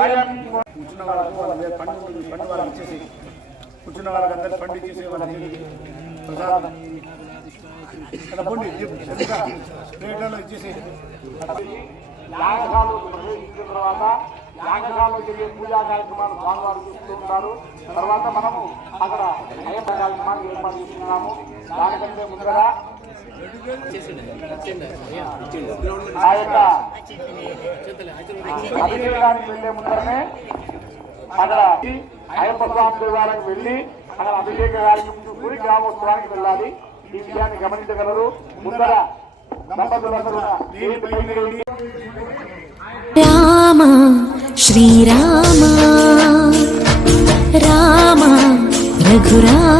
కూర్చున్న వాళ్ళకు వాళ్ళ మీద పండు పండు వాళ్ళకి ఇచ్చేసి కూర్చున్న వాళ్ళకి అందరికి పండు ఇచ్చేసి వాళ్ళకి ప్రసాదం అలా పండు ప్లేట్లలో ఇచ్చేసి యాగశాలు ప్రవేశించిన తర్వాత యాగశాలలో జరిగే పూజా కార్యక్రమాలు స్వామివారు చూస్తూ ఉంటారు తర్వాత మనము అక్కడ అయ్యప్ప కార్యక్రమాన్ని ఏర్పాటు చేస్తున్నాము దానికంటే ముందర ఆ యొక్క అభిషేకానికి వెళ్ళే ముందరనే అక్కడ అయ్యప్ప స్వామి దేవాలయానికి వెళ్ళి అక్కడ అభిషేక కార్యక్రమం గురి గ్రామోత్సవానికి వెళ్ళాలి. ఈ విషయాన్ని గమనించగలరు. ముందర రామ శ్రీరామ రామ రఘురామ.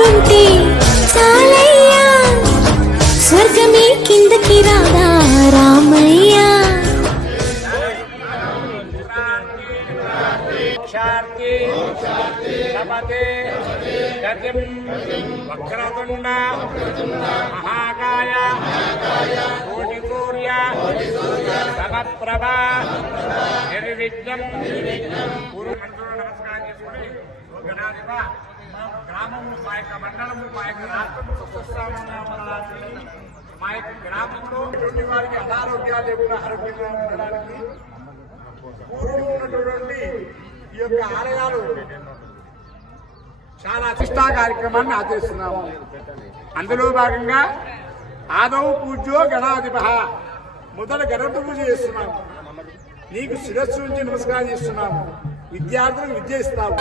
తోడుంటే చాలయ్యా. స్వర్గమే కిందకి రాదా రామయ్యా. మోక్షార్థి శపథే. గతిం వక్రతుండ. మహాకాయ. కోటిసూర్య. సమప్రభ నిర్విఘ్నం. గురు మంత్రులు నమస్కారం చేసుకుని ఓ గణాధిప మా గ్రామము మా యొక్క మండలము మా యొక్క రాష్ట్రము మా యొక్క గ్రామంలో ఉన్నటువంటి వారికి అనారోగ్యాలు లేకుండా ఆరోగ్యంగా ఉండడానికి పూర్వం ఉన్నటువంటి ఈ యొక్క ఆలయాలు చాలా నిష్ఠా కార్యక్రమాన్ని ఆచరిస్తున్నాము. అందులో భాగంగా ఆదవు పూజ్యో గణాధిప మొదట గణపతి పూజ చేస్తున్నాము. నీకు శిరస్సు నుంచి నమస్కారం చేస్తున్నాము. విద్యార్థులకు విద్య ఇస్తాము.